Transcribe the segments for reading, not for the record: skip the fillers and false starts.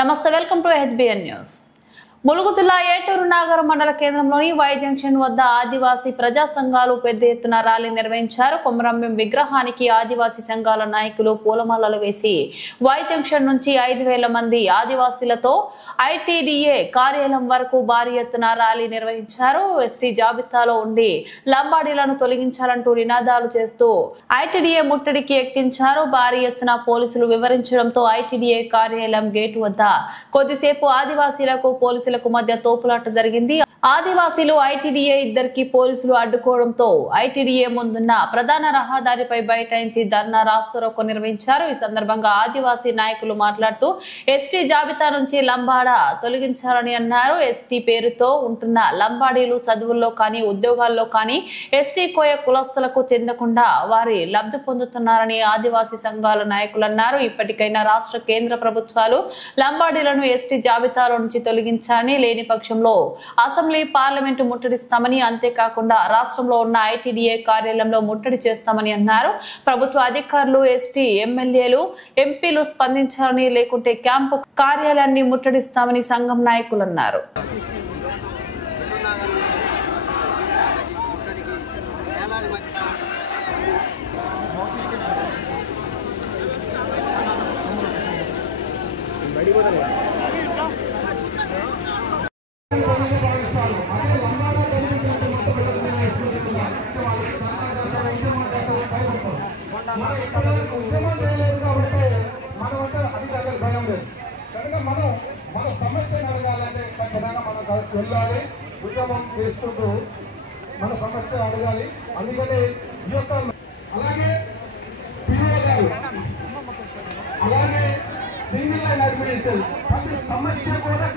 నమస్తే, welcome to HBN news. Mulugu జిల్లా ఏటూరు నాగర మండల కేంద్రంలోని వై జంక్షన్ వద్ద ఆదివాసీ ప్రజా సంఘాలు పెద్ద ఎత్తున ర్యాలీ నిర్వహించారు. కొమరంభీం విగ్రహానికి ఆదివాసీ సంఘాల నాయకులు పూలమాలలు వేసి వై జంక్షన్ నుంచి 5,000 మంది ఆదివాసీలతో ఐటీడీఏ కార్యాలయం వరకు భారీ ఎత్తున ర్యాలీ నిర్వహించారు. ఎస్టీ జాబితాలో ఉండి లంబాడీలను తొలగించాలంటూ నినాదాలు చేస్తూ ఐటీడీఏ ముట్టడికి ఎక్కించారు. భారీ ఎత్తున పోలీసులు వివరించడంతో ఐటీడీఏ కార్యాలయం గేటు వద్ద కొద్దిసేపు ఆదివాసీలకు పోలీసులకు మధ్య తోపులాట జరిగింది. ఆదివాసీలు ఐటీడీఏ ఇద్దరికి పోలీసులు అడ్డుకోవడంతో ఐటీడీఏ ముందున్న ప్రధాన రహదారిపై బైఠాయించి ధర్నా రాస్తారోకో నిర్వహించారు. ఈ సందర్భంగా ఆదివాసీ నాయకులు మాట్లాడుతూ ఎస్టీ జాబితా నుంచి లంబాడ తొలగించాలని అన్నారు. ఎస్టీ పేరుతో ఉంటున్న లంబాడీలు చదువుల్లో కానీ ఉద్యోగాల్లో కానీ ఎస్టీ కోయ కులస్తులకు చెందకుండా వారి లబ్ధి పొందుతున్నారని ఆదివాసీ సంఘాల నాయకులు అన్నారు. ఇప్పటికైనా రాష్ట్ర కేంద్ర ప్రభుత్వాలు లంబాడీలను ఎస్టీ జాబితాలో నుంచి తొలగించాలని, లేని పక్షంలో అసెంబ్లీ పార్లమెంటు ముట్టడిస్తామని, అంతేకాకుండా రాష్ట్రంలో ఉన్న ఐటీడీఏ కార్యాలయంలో ముట్టడి చేస్తామని అన్నారు. ప్రభుత్వ అధికారులు, ఎస్టీ ఎమ్మెల్యేలు, ఎంపీలు స్పందించాలని, లేకుంటే క్యాంపు కార్యాలయాన్ని ముట్టడిస్తామని సంఘం నాయకులు అన్నారు. మన సమస్యను అడగాలంటే ఖచ్చితంగా మనం వెళ్ళాలి, ఉద్యమం చేసుకుంటూ మన సమస్య అడగాలి. అందుకని ఈ యొక్క అలాగే అలాగే సింగిల్ లైన్ అడ్మినిస్ట్రేషన్ ప్రతి సమస్య కూడా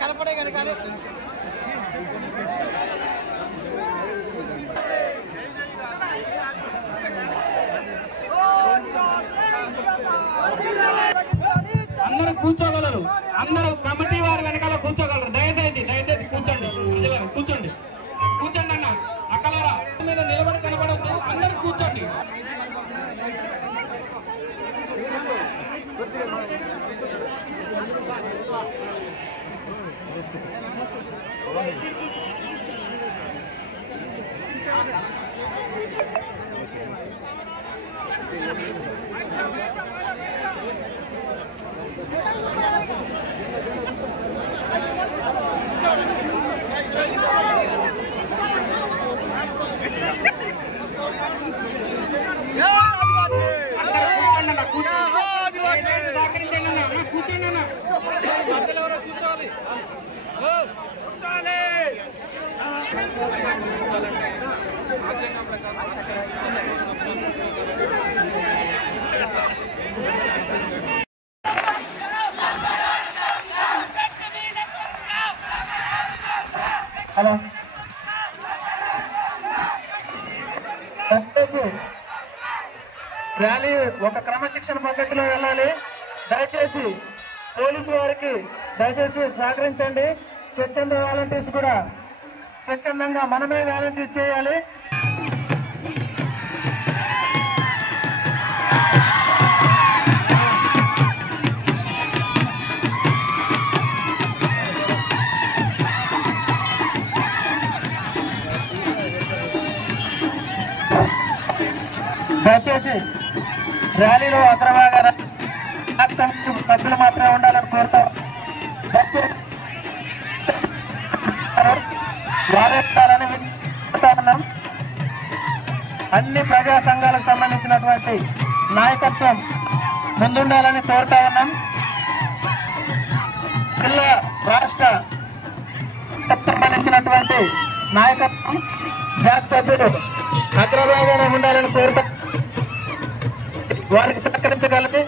కనపడే కానీ అందరూ కూర్చోగలరు, అందరూ కమిటీ వారి వెనకాల కూర్చోగలరు. దయచేసి కూర్చోండి, కూర్చోండి కూర్చోండి అన్న అక్కలారా మీద నిలబడి కనబడద్దు, అందరూ కూర్చోండి. హలో ర్యాలీ ఒక క్రమశిక్షణ పద్ధతిలో వెళ్ళాలి. దయచేసి పోలీసు వారికి దయచేసి సహకరించండి. స్వచ్ఛంద వాలంటీర్స్ కూడా స్వచ్ఛందంగా మనమే వాలంటీర్ చేయాలి. దయచేసి ర్యాలీలో అగ్రభాగ సభ్యులు మాత్రమే ఉండాలని కోరుతాం. దయచేసి వారేస్తారని అన్ని ప్రజా సంఘాలకు సంబంధించినటువంటి నాయకత్వం ముందుండాలని కోరుతా ఉన్నాం. జిల్లా రాష్ట్ర సంబంధించినటువంటి నాయకత్వం జాక్ సభ్యులు అగ్రభాగాన ఉండాలని కోరుతా, వారికి సహకరించగలిగి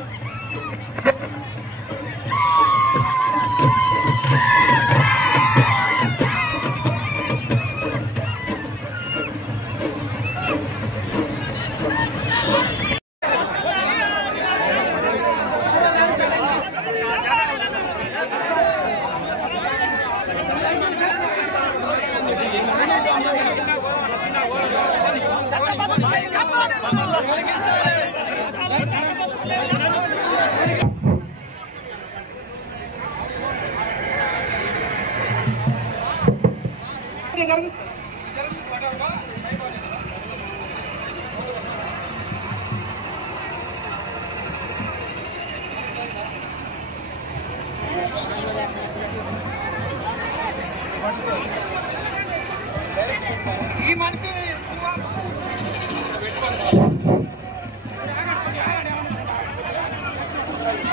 ఈ మనిషి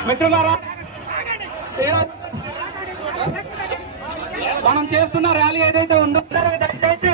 మిత్రులారా, మనం చేస్తున్న ర్యాలీ ఏదైతే ఉందో దయచేసి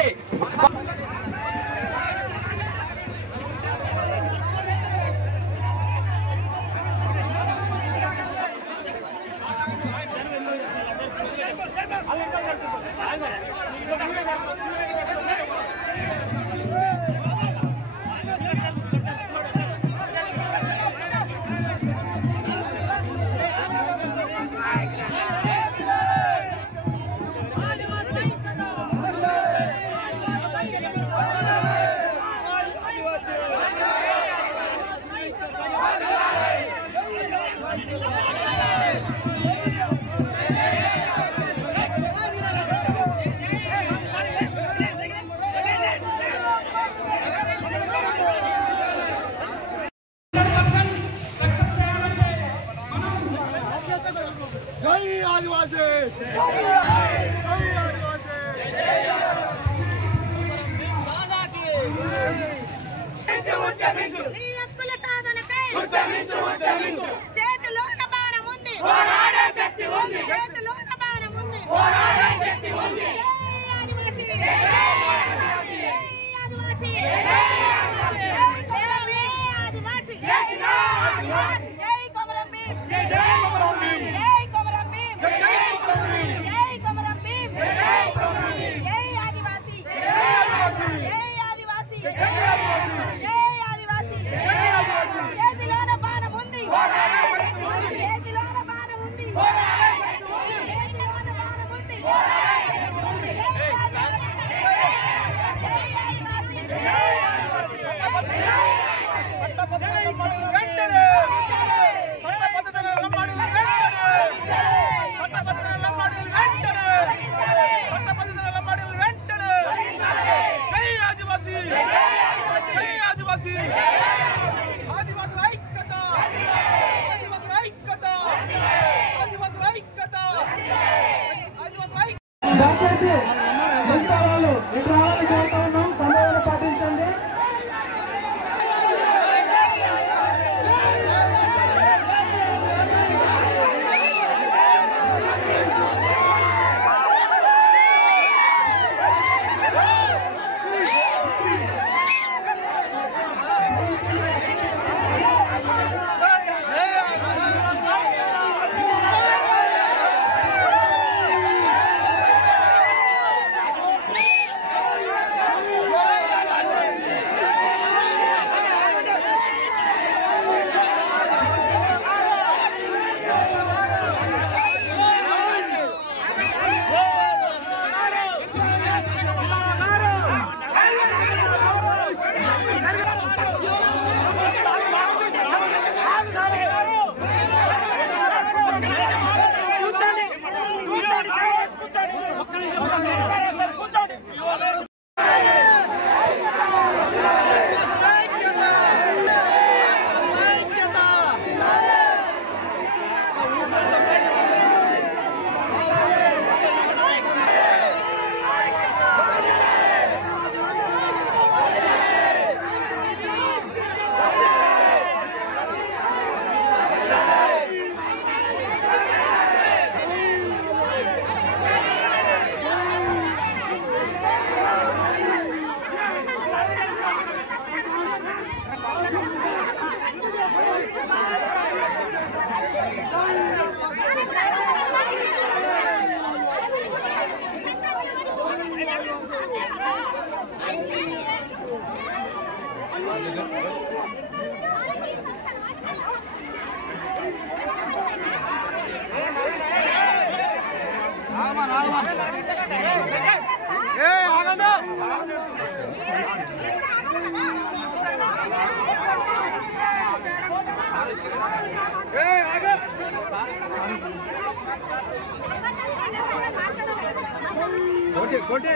कोटे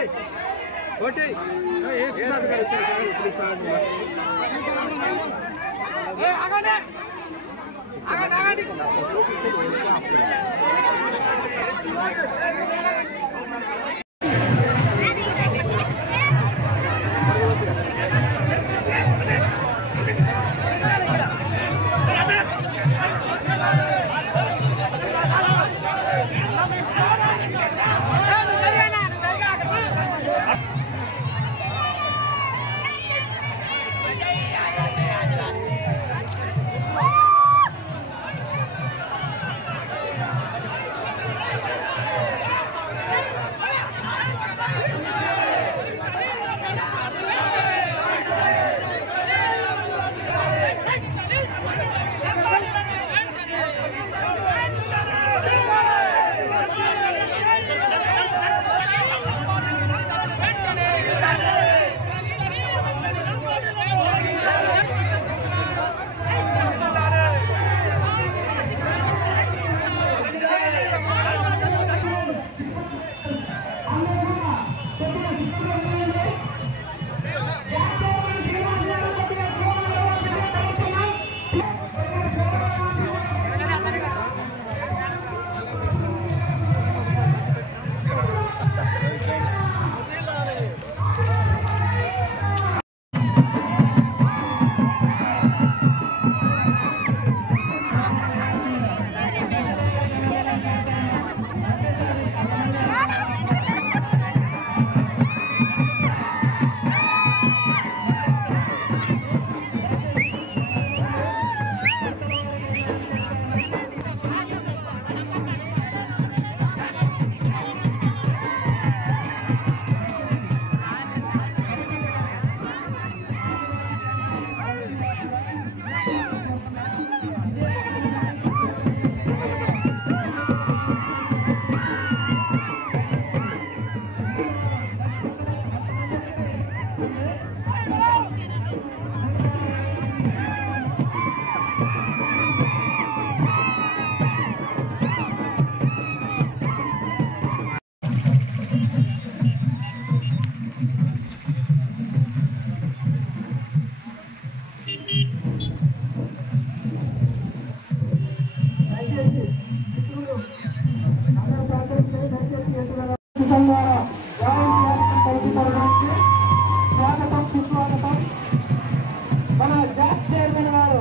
మన జాక్ చైర్మన్ గారు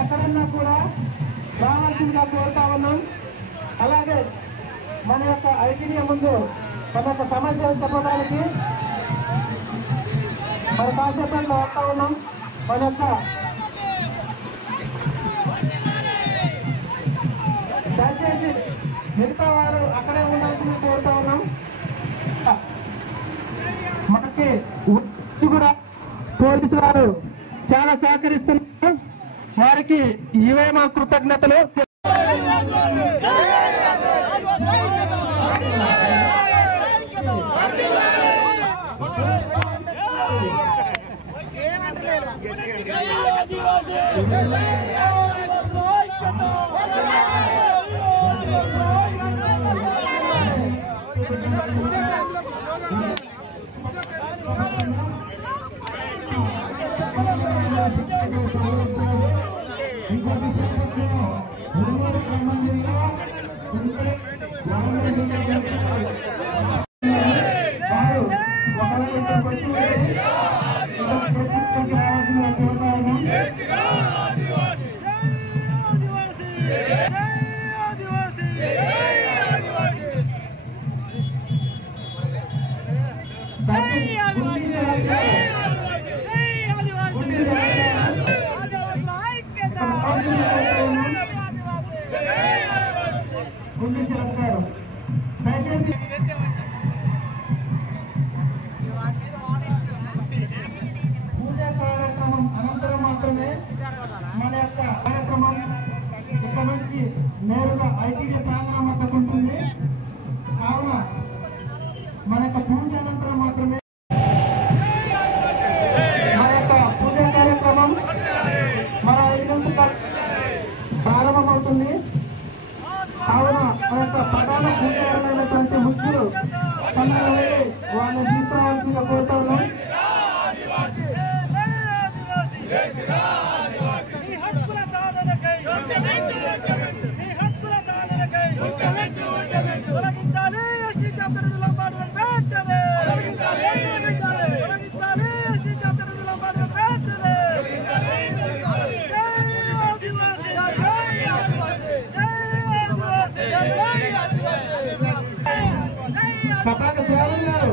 ఎక్కడన్నా కూడా రావాల్సిందిగా కోరుతా ఉన్నాం. అలాగే మన యొక్క ఐటీడీ ముందు మన యొక్క సమస్యలు చెప్పడానికి మన కాసేపట్లో వస్తా ఉన్నాం. మన యొక్క దయచేసి మిగతా వారు అక్కడే ఉండాల్సింది కోరుతా ఉన్నాం. మనకి కూడా పోలీసు వారు చాలా సహకరిస్తున్నారు. వారికి ఇవే మా కృతజ్ఞతలు. పపాక శ్రావణ్ గారు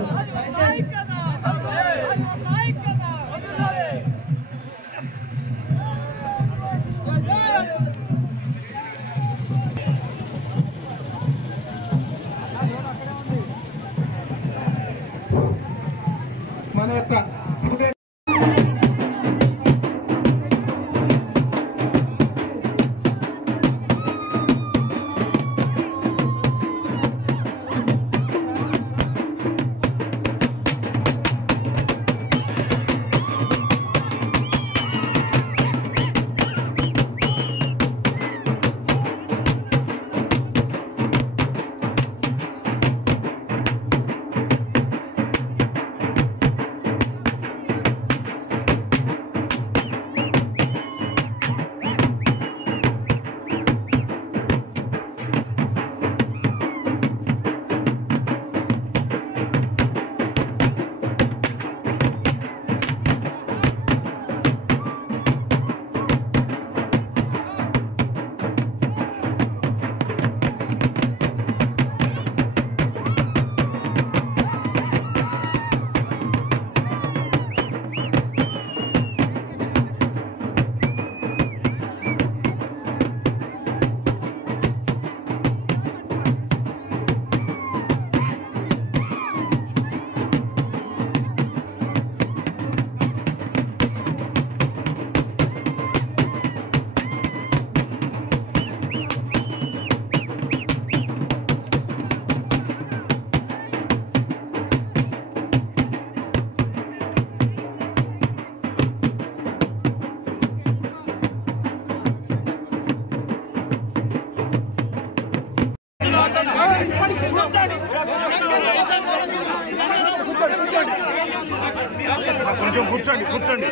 మన యొక్క కొంచెం కూర్చోండి కూర్చోండి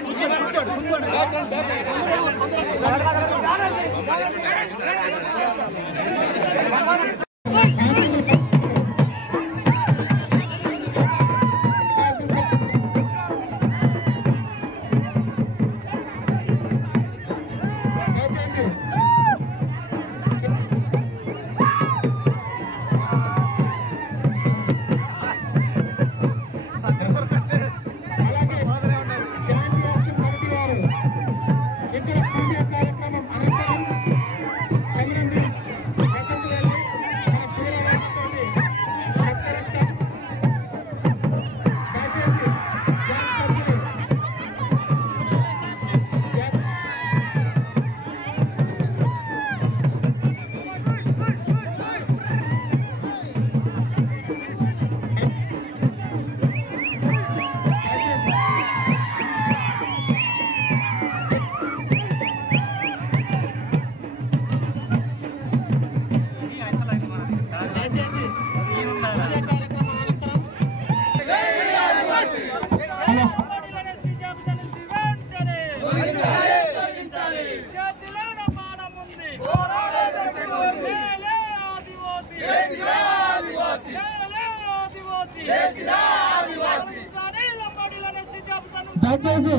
దయచేసి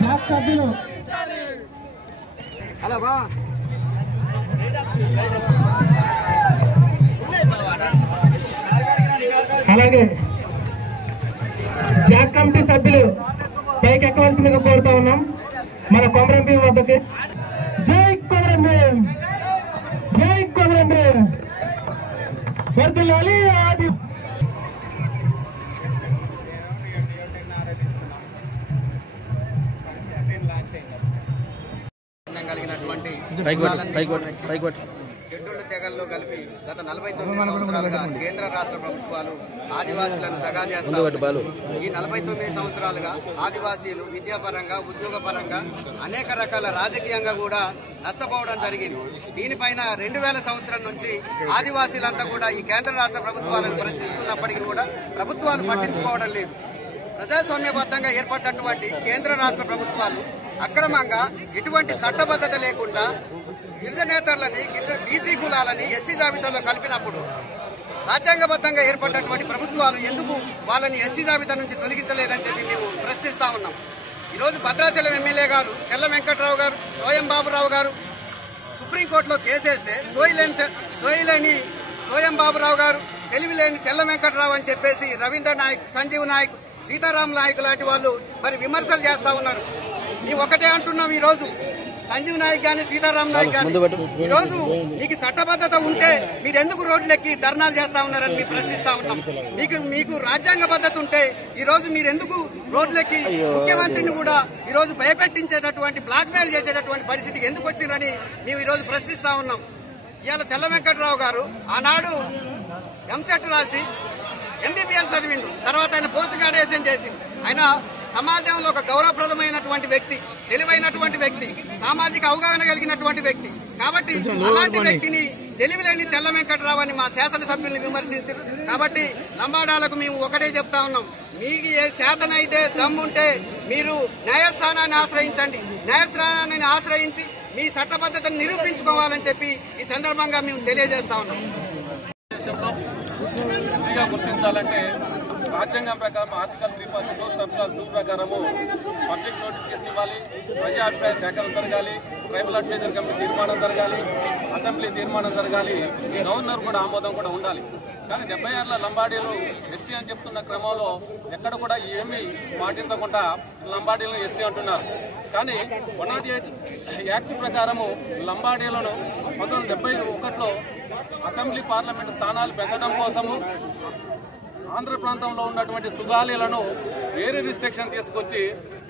జాక్ సభ్యులు అలాగే జాక్ కమిటీ సభ్యులు పైకి ఎక్కవలసిందిగా కోరుతా ఉన్నాం మన కొమరంభీం వద్దకి. జై కొమరంభీం, జై కొమరంభీం, వర్ధిల్లాలి ఆది. షెడ్యూల్డ్ తెగల్లో కలిపి గత 49 సంవత్సరాలుగా కేంద్ర రాష్ట్ర ప్రభుత్వాలు ఆదివాసీలను దగా చేస్తారు. ఈ 49 సంవత్సరాలుగా ఆదివాసీలు విద్యాపరంగా, ఉద్యోగపరంగా, అనేక రకాల రాజకీయంగా కూడా నష్టపోవడం జరిగింది. దీనిపైన 2000 సంవత్సరం నుంచి ఆదివాసీలంతా కూడా ఈ కేంద్ర రాష్ట్ర ప్రభుత్వాలను ప్రశ్నిస్తున్నప్పటికీ కూడా ప్రభుత్వాలు పట్టించుకోవడం లేదు. ప్రజాస్వామ్యబద్ధంగా ఏర్పడినటువంటి కేంద్ర రాష్ట్ర ప్రభుత్వాలు అక్రమంగా ఎటువంటి చట్టబద్ధత లేకుండా గిరిజనేతరులని, బీసీ కులాలని ఎస్టీ జాబితాలో కలిపినప్పుడు రాజ్యాంగబద్ధంగా ఏర్పడినటువంటి ప్రభుత్వాలు ఎందుకు వాళ్ళని ఎస్టీ జాబితా నుంచి తొలగించలేదని చెప్పి మేము ప్రశ్నిస్తా ఉన్నాం. ఈరోజు భద్రాచలం ఎమ్మెల్యే గారు తెల్ల వెంకట్రావు గారు, సోయం బాబురావు గారు సుప్రీంకోర్టులో కేసేస్తే సోయిలేని సోయం బాబురావు గారు తెలివి తెలివిలేని తెల్ల వెంకట్రావు అని చెప్పేసి రవీంద్ర నాయక్, సంజీవ్ నాయక్, సీతారాం నాయక్ లాంటి వాళ్ళు మరి విమర్శలు చేస్తా ఉన్నారు. మేము ఒకటే అంటున్నాం, ఈ రోజు సంజీవ్ నాయక్ గాని సీతారాం నాయక్ గాని ఈ రోజు మీకు చట్టబద్ధత ఉంటే మీరు ఎందుకు రోడ్లెక్కి ధర్నాలు చేస్తా ఉన్నారని మేము ప్రశ్నిస్తా ఉన్నాం. మీకు రాజ్యాంగ బద్ధత ఉంటే ఈ రోజు మీరు ఎందుకు రోడ్లెక్కి ముఖ్యమంత్రిని కూడా ఈ రోజు భయపెట్టించేటటువంటి బ్లాక్మెయిల్ చేసేటటువంటి పరిస్థితికి ఎందుకు వచ్చిందని మేము ఈ రోజు ప్రశ్నిస్తా ఉన్నాం. ఇవాళ తెల్ల వెంకట్రావు గారు ఆనాడు ఎంసెట్ రాసి MBBS చదివిండు, తర్వాత ఆయన పోస్ట్ గ్రాడ్యుయేషన్ చేసిండు. ఆయన సమాజంలో ఒక గౌరవప్రదమైనటువంటి వ్యక్తి, తెలివైనటువంటి వ్యక్తి, సామాజిక అవగాహన కలిగినటువంటి వ్యక్తి. కాబట్టి అలాంటి వ్యక్తిని తెలివిలేని తెల్ల వెంకట్రావు అని మా శాసనసభ్యుల్ని విమర్శించారు. కాబట్టి లంబాడాలకు మేము ఒకటే చెప్తా ఉన్నాం, మీకు ఏ చేతనైతే దమ్ముంటే మీరు న్యాయస్థానాన్ని ఆశ్రయించండి. న్యాయస్థానాన్ని ఆశ్రయించి మీ చట్టబద్ధతను నిరూపించుకోవాలని చెప్పి ఈ సందర్భంగా మేము తెలియజేస్తా ఉన్నాం. గుర్తించాలంటే రాజ్యాంగం ప్రకారం ఆర్టికల్ 3.2 సబ్-క్లాస్ 2 ప్రకారము పబ్లిక్ నోటిఫికేషన్ ఇవ్వాలి, ప్రజాభిప్రాయ సేకరణ జరగాలి, ట్రైబల్ అడ్వైజరీ కమిటీ తీర్మానం జరగాలి, అసెంబ్లీ తీర్మానం జరగాలి, గవర్నర్ కూడా ఆమోదం కూడా ఉండాలి. కానీ 76 లంబాడీలు ఎస్టీ అని చెప్తున్న క్రమంలో ఎక్కడ కూడా ఏమీ పాటించకుండా లంబాడీలను ఎస్టీ అంటున్నారు. కానీ 108 యాక్ట్ ప్రకారము లంబాడీలను 1971లో అసెంబ్లీ పార్లమెంటు స్థానాలు పెంచడం కోసము ఆంధ్ర ప్రాంతంలో ఉన్నటువంటి సుగాలీలను వేరే రిస్ట్రిక్షన్ తీసుకొచ్చి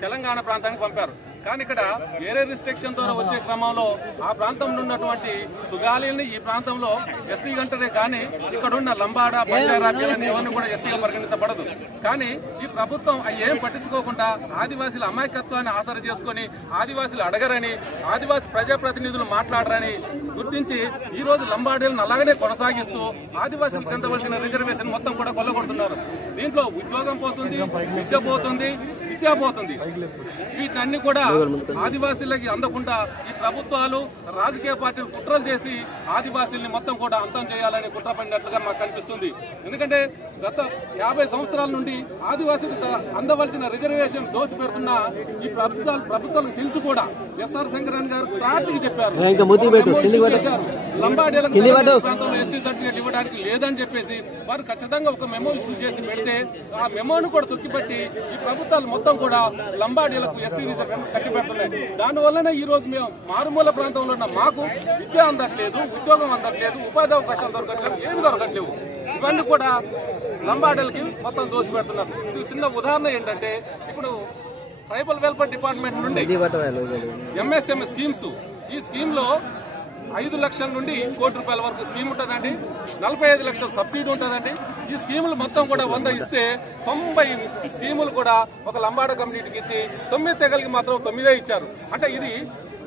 తెలంగాణ ప్రాంతానికి పంపారు. కానీ ఇక్కడ వేరే రిస్ట్రిక్షన్ ద్వారా వచ్చే క్రమంలో ఆ ప్రాంతంలో ఉన్నటువంటి సుగాలీని ఈ ప్రాంతంలో ఎస్టీ అంటేనే కానీ ఇక్కడున్న లంబాడ, బంజారా ఎవరిని కూడా ఎస్టీగా పరిగణించబడదు. కానీ ఈ ప్రభుత్వం ఏం పట్టించుకోకుండా ఆదివాసీల అమాయకత్వాన్ని ఆసరా చేసుకుని ఆదివాసీలు అడగరని, ఆదివాసీ ప్రజాప్రతినిధులు మాట్లాడరని గుర్తించి ఈ రోజు లంబాడీలను అలాగనే కొనసాగిస్తూ ఆదివాసీలకు చెందవలసిన రిజర్వేషన్ మొత్తం కూడా కొల్లగొడుతున్నారు. దీంట్లో ఉద్యోగం పోతుంది, విద్య పోతుంది, విద్య పోతుంది. వీటన్ని కూడా ఆదివాసీలకి అందకుండా ఈ ప్రభుత్వాలు, రాజకీయ పార్టీలు కుట్రలు చేసి ఆదివాసీల్ని మొత్తం కూడా అంతం చేయాలని కుట్ర పడినట్లుగా మాకు కనిపిస్తుంది. ఎందుకంటే గత 50 సంవత్సరాల నుండి ఆదివాసీలకు అందవలసిన రిజర్వేషన్ దోసి పెడుతున్న ఈ ప్రభుత్వాలకు తెలుసు కూడా. ఎస్ఆర్ శంకరన్ గారు క్లారిటీ చెప్పారు, లంబాడీలకు ప్రాంతంలో ఎస్టీ సర్టిఫికేట్ ఇవ్వడానికి లేదని చెప్పేసి వారు ఖచ్చితంగా ఒక మెమో ఇష్యూ చేసి పెడితే ఆ మెమోను కూడా తొక్కిపెట్టి ఈ ప్రభుత్వాలు మొత్తం కూడా లంబాడీలకు ఎస్టీ రిజర్వేషన్ కట్టిపెడుతున్నాయి. దానివల్లనే ఈ రోజు మేము మారుమూల ప్రాంతంలో ఉన్న మాకు విద్య అందట్లేదు, ఉద్యోగం అందట్లేదు, ఉపాధి అవకాశాలు దొరకట్లేదు, ఏమి దొరకట్లేవు. ఇవన్నీ కూడా లంబాడీలకి మొత్తం దోసి పెడుతున్నారు. ఇది చిన్న ఉదాహరణ ఏంటంటే, ఇప్పుడు ట్రైబల్ వెల్ఫేర్ డిపార్ట్మెంట్ నుండి MSME స్కీమ్స్, ఈ స్కీమ్ లో 5 లక్షల నుండి ₹1 కోటి వరకు స్కీమ్ ఉంటుందండి. 45 లక్షల సబ్సిడీ ఉంటుందండి. ఈ స్కీములు మొత్తం కూడా 100 ఇస్తే 90 స్కీములు కూడా ఒక లంబాడ కమ్యూనిటీకి ఇచ్చి 9 తెగలకి మాత్రం 9 ఇచ్చారు. అంటే ఇది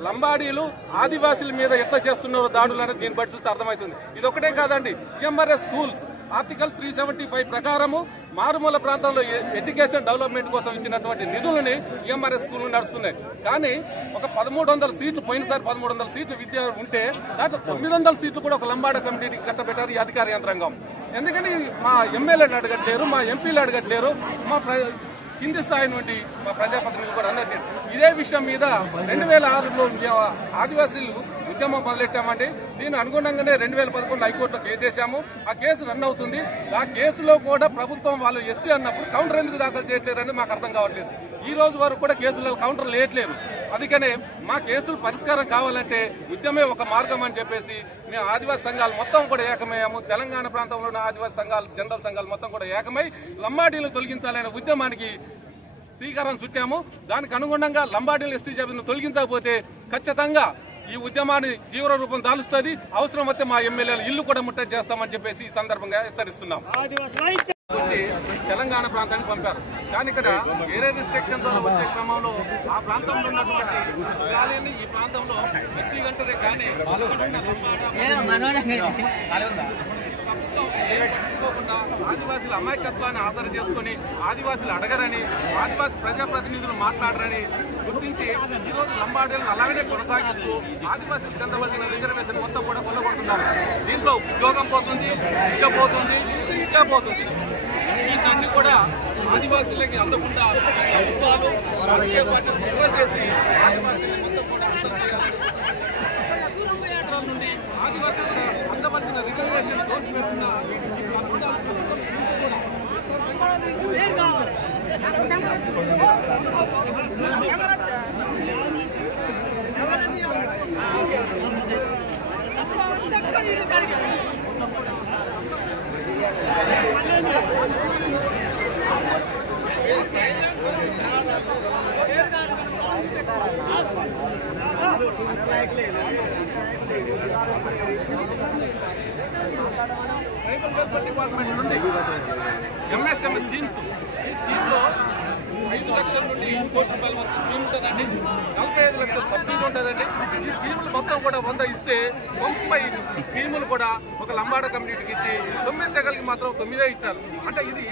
లంబాడీలు ఆదివాసీల మీద ఎట్లా చేస్తున్నారో దాడులు అనేది దీన్ని బట్టి చూస్తే అర్థమవుతుంది. ఇది ఒకటే కాదండి, MRS స్కూల్స్ ఆర్టికల్ 375 ప్రకారము మారుమూల ప్రాంతంలో ఎడ్యుకేషన్ డెవలప్మెంట్ కోసం ఇచ్చినటువంటి నిధులని MRS స్కూళ్లు నడుస్తున్నాయి. కానీ ఒక 1300 సీట్లు, పోయినసారి 1300 సీట్లు విద్య ఉంటే దాంట్లో 900 సీట్లు కూడా ఒక లంబాడ కమిటీకి కట్టబెట్టారు ఈ అధికార యంత్రాంగం. ఎందుకని మా ఎమ్మెల్యేలు అడగట్లేరు, మా ఎంపీలు అడగట్లేరు, మా కింది స్థాయి నుండి మా ప్రజాప్రతినిధులు కూడా అన్నట్టు. ఇదే విషయం మీద 2006లో ఆదివాసీలు ఉద్యమం మొదలెట్టామండి. దీని అనుగుణంగానే 2011 హైకోర్టులో కేసు వేశాము. ఆ కేసు రన్ అవుతుంది. ఆ కేసులో కూడా ప్రభుత్వం వాళ్ళు ఎస్టీ అన్నప్పుడు కౌంటర్ ఎందుకు దాఖలు చేయట్లేరని మాకు అర్థం కావట్లేదు. ఈ రోజు వరకు కూడా కేసులో కౌంటర్ లేయట్లేదు. అందుకనే మా కేసులు పరిష్కారం కావాలంటే ఉద్యమే ఒక మార్గం అని చెప్పేసి మేము ఆదివాసీ సంఘాలు మొత్తం కూడా ఏకమయ్యాము. తెలంగాణ ప్రాంతంలో ఉన్న ఆదివాసీ సంఘాలు, జనరల్ సంఘాలు మొత్తం కూడా ఏకమై లంబాడీలు తొలగించాలనే ఉద్యమానికి శ్రీకారం చుట్టాము. దానికి అనుగుణంగా లంబాడీలు ఎస్టీ జాబితాను తొలగించకపోతే ఖచ్చితంగా ఈ ఉద్యమాన్ని జీవన రూపం దాలుస్తుంది. అవసరం అయితే మా ఎమ్మెల్యేలు ఇల్లు కూడా ముట్టడి చేస్తామని చెప్పేసి ఈ సందర్భంగా హెచ్చరిస్తున్నాం. వచ్చి తెలంగాణ ప్రాంతానికి పంపారు. కానీ ఇక్కడ వేరే రిస్ట్రిక్షన్ ద్వారా వచ్చే క్రమంలో ఆ ప్రాంతంలో ఉన్నటువంటి గాలిని ఈ ప్రాంతంలో ఎస్టీ గంటనే కానీ ఆదివాసీల అమాయకత్వాన్ని ఆధార చేసుకుని ఆదివాసీలు అడగరని, ఆదివాసీ ప్రజాప్రతినిధులు మాట్లాడరని గుర్తించి ఈ రోజు లంబాడీలను అలాగనే కొనసాగిస్తూ ఆదివాసీలకు చెందవలసిన రిజర్వేషన్ మొత్తం కూడా కొల్లగొడుతున్నారు. దీంట్లో ఉద్యోగం పోతుంది, విద్య పోతుంది, విద్య పోతుంది. వీటన్ని కూడా ఆదివాసీలకి అందకుండా ప్రభుత్వాలు, రాజకీయ పార్టీలు కుట్ర చేసి ఆదివాసీలను మొత్తం కూడా అంతం చేయాలి. నుండి ఆదివాసీలకు అందవలసిన రిజర్వేషన్ దోసి పెడుతున్న ట్రైబల్ వెల్ఫేర్ డిపార్ట్మెంట్ నుండి ఎంఎస్ఎంఈ స్కీమ్స్, ఈ స్కీమ్లో 5 లక్షల నుండి 1 కోటి రూపాయల వరకు స్కీమ్ ఉంటుందండి. 45 లక్షల సబ్సిడీ ఉంటుందండి. ఈ స్కీములు మొత్తం కూడా 100 ఇస్తే 90 స్కీములు కూడా ఒక లంబాడ కమ్యూనిటీకి ఇచ్చి 9 తెగలకి మాత్రం 9 ఇచ్చారు. అంటే ఇది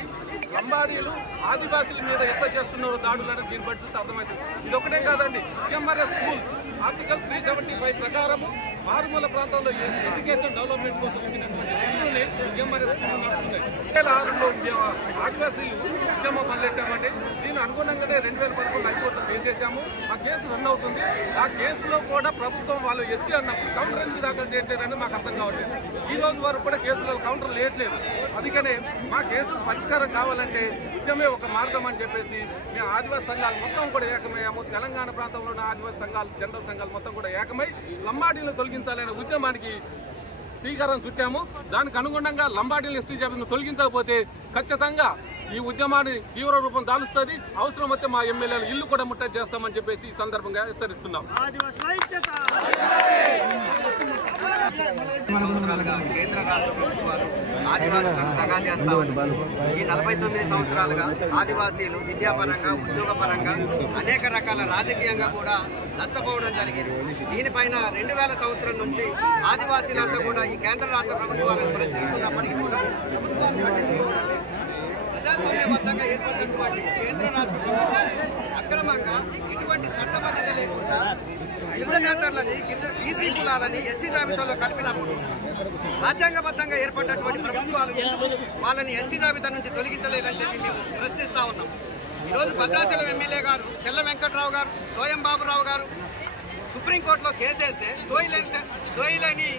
లంబాడీలు ఆదివాసుల మీద ఎట్లా చేస్తున్నారు దాడులు అనేది దీన్ని బట్టి చూస్తే అర్థమవుతుంది. ఇది ఒకటే కాదండి, ఎంఆర్ఎస్ స్కూల్స్ ఆర్టికల్ 375 ప్రకారము మారుమూల ప్రాంతంలో ఎడ్యుకేషన్ డెవలప్మెంట్ కోసం ఇచ్చినటువంటి నిధులని ఎంఆర్ఎస్ స్కూల్ నడుస్తున్నాయి. 2006లో ఆదివాసీలు ఉద్యమం మొదలెట్టామండి. దీని అనుగుణంగానే 2011 హైకోర్టులో కేసు వేసాము. ఆ కేసు రన్ అవుతుంది. ఆ కేసులో కూడా ప్రభుత్వం వాళ్ళు ఎస్టీ అన్నప్పుడు కౌంటర్ ఎందుకు దాఖలు చేయట్లేదని మాకు అర్థం కావట్లేదు. ఈ రోజు వరకు కూడా కేసులో కౌంటర్ లేట్లేదు. అందుకనే మా కేసు పరిష్కారం కావాలంటే ఉద్యమే ఒక మార్గం అని చెప్పేసి మేము ఆదివాసీ సంఘాలు మొత్తం కూడా ఏకమయ్యాము. తెలంగాణ ప్రాంతంలో ఉన్న ఆదివాసీ సంఘాలు, జనరల్ సంఘాలు మొత్తం కూడా ఏకమై లంబాడీలను తొలగించాలనే ఉద్యమానికి శ్రీకారం చుట్టాము. దానికి అనుగుణంగా లంబాడీల ఎస్టీ జాబితాను తొలగించకపోతే ఖచ్చితంగా ఈ ఉద్యమాన్ని తీవ్ర రూపం దాలుస్తుంది. అవసరమైతే మా ఎమ్మెల్యేలు ఇల్లు కూడా ముట్టడి చేస్తామని చెప్పేసి ఈ సందర్భంగా హెచ్చరిస్తున్నాం. సంవత్సరాలుగా కేంద్ర రాష్ట్ర ప్రభుత్వాలు ఆదివాసీలను దగా చేస్తా ఉన్నారు. ఈ 49 సంవత్సరాలుగా ఆదివాసీలు విద్యాపరంగా, ఉద్యోగపరంగా, అనేక రకాల రాజకీయంగా కూడా నష్టపోవడం జరిగింది. దీనిపైన 2000 సంవత్సరం నుంచి ఆదివాసీలంతా కూడా ఈ కేంద్ర రాష్ట్ర ప్రభుత్వాలను ప్రశ్నిస్తున్నప్పటికీ కూడా ప్రభుత్వాలు పట్టించుకోవడం లేదు. ప్రజాస్వామ్యబద్ధంగా ఏర్పడినటువంటి కేంద్ర రాష్ట్ర ప్రభుత్వాలు అక్రమంగా ఇటువంటి చట్టబద్ధత లేకుండా గిరిజనేతరులని, బీసీ కులాలని ఎస్టీ జాబితాలో కలిపినప్పుడు రాజ్యాంగబద్ధంగా ఏర్పడినటువంటి ప్రభుత్వాలు ఎందుకు వాళ్ళని ఎస్టీ జాబితా నుంచి తొలగించలేదని చెప్పి మేము ప్రశ్నిస్తా ఉన్నాం. ఈరోజు భద్రాచలం ఎమ్మెల్యే గారు తెల్ల వెంకట్రావు గారు, సోయం బాబురావు గారు సుప్రీంకోర్టులో కేసేస్తే సోయిలేని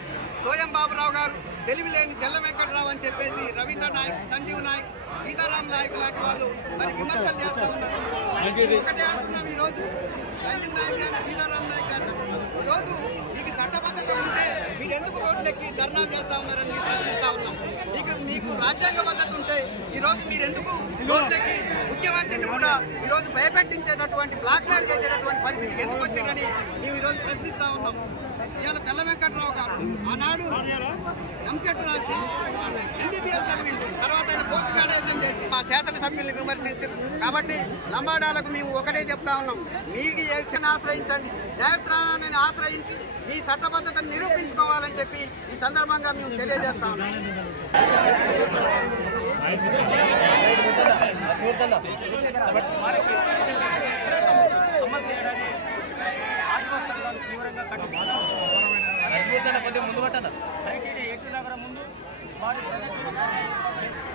సోయం బాబురావు గారు, తెలివిలేని తెల్ల వెంకట్రావు అని చెప్పేసి రవీంద్ర నాయక్, సంజీవ్ నాయక్, సీతారాం నాయక్ లాంటి వాళ్ళు మరి విమర్శలు చేస్తూ ఉన్నారు. ఒకటే అంటున్నాం, ఈరోజు సంజీవ్ నాయక్ గారు, సీతారాం నాయక్ గారు ఈరోజు మీకు చట్టబద్ధత ఉంటే మీరు ఎందుకు రోడ్లెక్కి ధర్నాలు చేస్తూ ఉన్నారని ప్రశ్నిస్తూ ఉన్నాం. మీకు రాజ్యాంగబద్ధత ఉంటే ఈరోజు మీరు ఎందుకు రోడ్లెక్కి ముఖ్యమంత్రిని కూడా ఈరోజు భయపెట్టించేటటువంటి, బ్లాక్మెయిల్ చేసేటటువంటి పరిస్థితికి ఎందుకు వచ్చారని మేము ఈరోజు ప్రశ్నిస్తూ ఉన్నాం. ఇవాళ తెల్ల వెంకట్రావు గారు ఆనాడు ఎంసెట్ రాసి ఎంబీబీఎస్ చదివిండు, తర్వాత ఆయన పోస్ట్ గ్రాడ్యుయేషన్ చేసి మా శాసనసభ్యుల్ని విమర్శించారు. కాబట్టి లంబాడాలకు మేము ఒకటే చెప్తా ఉన్నాం, మీకు ఎలక్షన్ ఆశ్రయించండి, న్యాయస్థానాన్ని ఆశ్రయించి మీ చట్టబద్ధతను నిరూపించుకోవాలని చెప్పి ఈ సందర్భంగా మేము తెలియజేస్తా ఉన్నాం.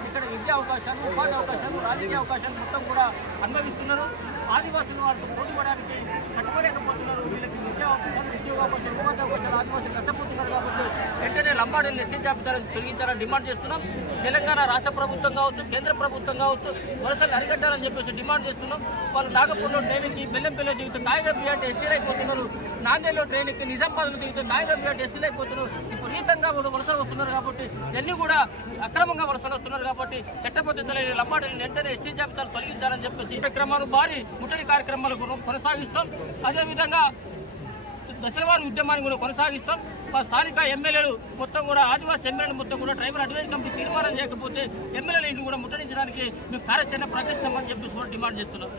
ఇక్కడ విద్యా అవకాశాలు, ఉపాధి అవకాశాలు, రాజకీయ అవకాశాలు మొత్తం కూడా అనుభవిస్తున్నారు. ఆదివాసులు వాళ్ళతో పోటీపడడానికి కట్టుకోలేకపోతున్నారు. వీళ్ళకి విద్యా అవకాశాలు, ఉద్యోగ అవకాశాలు, ఉపాధి అవకాశాలు ఆదివాసులు కష్టపోతున్నారు. కాబట్టి వెంటనే లంబాడీలను ఎస్టీ జాబితాలను తొలగించాలని డిమాండ్ చేస్తున్నాం. తెలంగాణ రాష్ట్ర ప్రభుత్వం కావచ్చు, కేంద్ర ప్రభుత్వం కావచ్చు, వలసలు అరికట్టాలని చెప్పేసి డిమాండ్ చేస్తున్నాం. వాళ్ళు నాగపూర్లో ట్రైన్కి, బెల్లంపల్లిలో దిగుతూ కాయగబ్బి అంటే ఎస్టీలు అయిపోతున్నారు. నాందేడ్లో ట్రైన్కి, నిజామాబాద్లో దిగుతూ కాయగబ్బి అంటే ఎస్టీలు అయిపోతున్నారు. విపరీతంగా వలసలు వస్తున్నారు. కాబట్టి ఇవన్నీ కూడా అక్రమంగా వలసలు వస్తున్నారు. కాబట్టి చట్టబద్ధతలు లంబాడీలను వెంటనే ఎస్టీ జాబితాలు తొలగించాలని చెప్పేసి కార్యక్రమాలు, భారీ ముట్టడి కార్యక్రమాలు కొనసాగిస్తాం. అదేవిధంగా దశలవారి ఉద్యమాన్ని కూడా కొనసాగిస్తాం. స్థానిక ఎమ్మెల్యేలు మొత్తం కూడా, ఆదివాసీ ఎమ్మెల్యేలు మొత్తం కూడా ట్రైబల్ అడ్వైజరీ కమిటీ తీర్మానం చేయకపోతే ఎమ్మెల్యేల ఇంటిని కూడా ముట్టడించడానికి మేము కార్యాచరణ ప్రకటిస్తామని చెప్పేసి కూడా డిమాండ్ చేస్తున్నాం.